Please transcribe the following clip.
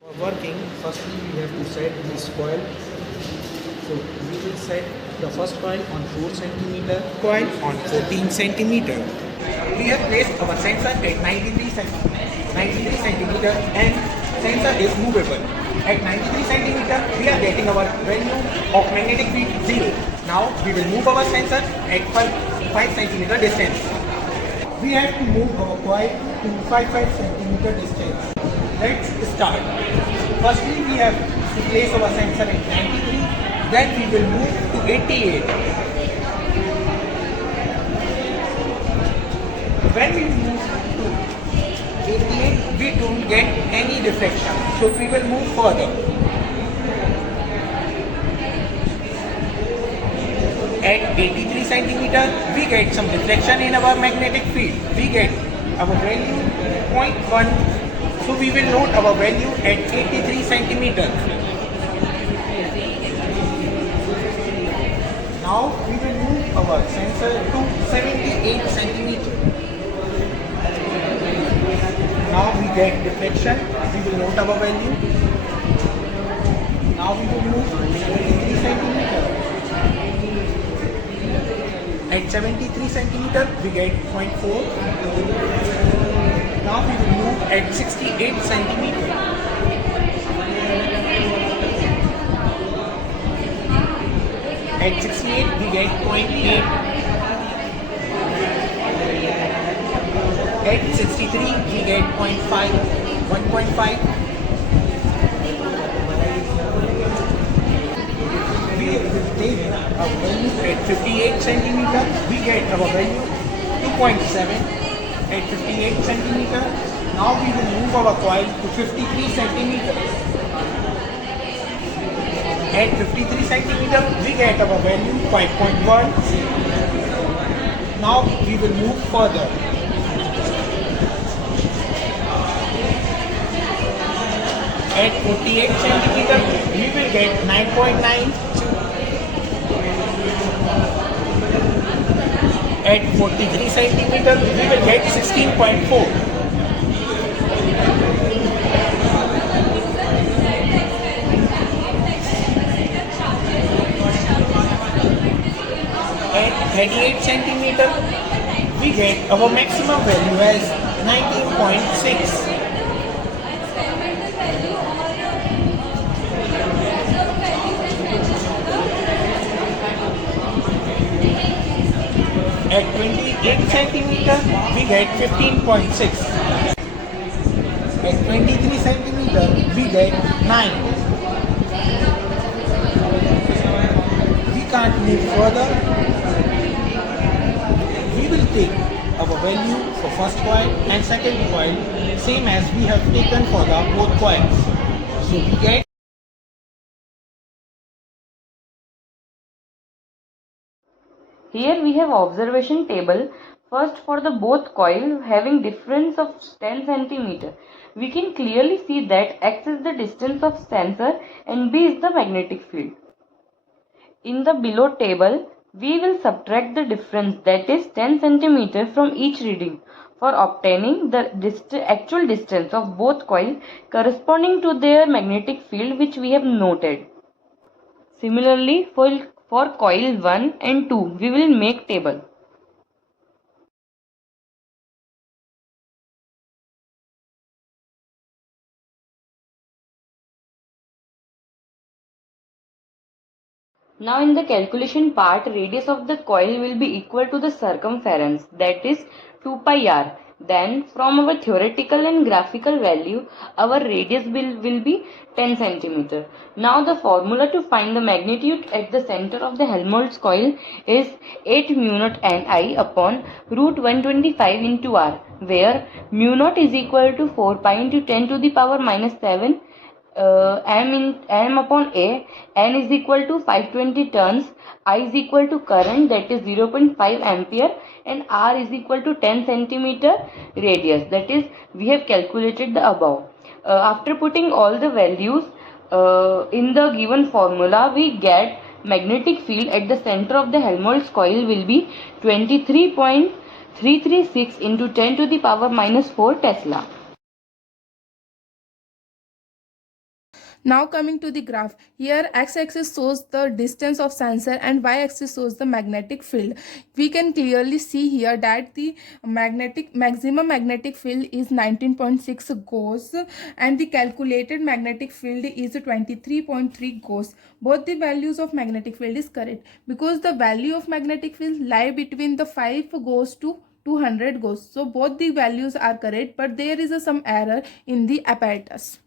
For working, firstly we have to set this coil. So we will set the first coil on 4 centimeter, coil on 14 centimeter. We have placed our sensor at 93 centimeter and sensor is movable. At 93 centimeter, we are getting our value of magnetic field 0. Now we will move our sensor at 5 centimeter distance. We have to move our coil to 5 centimeter distance. Let's start. Firstly, we have to place our sensor at 93. Then we will move to 88. When we move to 88, we don't get any reflection. So we will move further. At 83 centimeter, we get some reflection in our magnetic field. We get our value 0.1. So we will note our value at 83 centimeter. Now we will move our sensor to 78 centimeter. Now we get deflection. We will note our value. Now we will move to 73 centimeter. At 73 centimeter, we get 0.4. Now we will move at 68 centimeter. At 68, we get 0.8. At 63, we get 0.5, 1.5. We will take our value at 58 centimeter. We get our value 2.7 at 58 centimeter. Now we will move our coil to 53 centimeter. At 53 centimeter, we get our value 5.1. Now we will move further. At 48 centimeter, we will get 9.9. At 43 centimeter, we will get 16.4. At 38 centimeter, we get our maximum value as 19.6. At 28 centimeter, we get 15.6. At 23 centimeter, we get 9. We can't move further. We will take our value for first coil and second coil same as we have taken for the both coils. So we get Here we have observation table. First, for the both coil having difference of 10 centimeter, we can clearly see that X is the distance of sensor and B is the magnetic field. In the below table, we will subtract the difference, that is 10 centimeter, from each reading for obtaining the actual distance of both coil corresponding to their magnetic field, which we have noted. Similarly, for coil 1 and 2, we will make table. Now in the calculation part, radius of the coil will be equal to the circumference, that is 2 pi r. Then from our theoretical and graphical value, our radius will be 10 centimeter. Now the formula to find the magnitude at the center of the Helmholtz coil is 8 mu naught Ni upon root 125 into r, where mu naught is equal to 4 pi into 10 to the power minus 7 m upon A, N is equal to 520 turns, I is equal to current, that is 0.5 ampere, and R is equal to 10 centimeter radius, that is we have calculated the above. After putting all the values in the given formula, we get magnetic field at the center of the Helmholtz coil will be 23.336 into 10 to the power minus 4 Tesla. Now coming to the graph, here x-axis shows the distance of sensor and y-axis shows the magnetic field. We can clearly see here that the maximum magnetic field is 19.6 Gauss and the calculated magnetic field is 23.3 Gauss. Both the values of magnetic field is correct because the value of magnetic field lie between the 5 Gauss to 200 Gauss. So both the values are correct, but there is some error in the apparatus.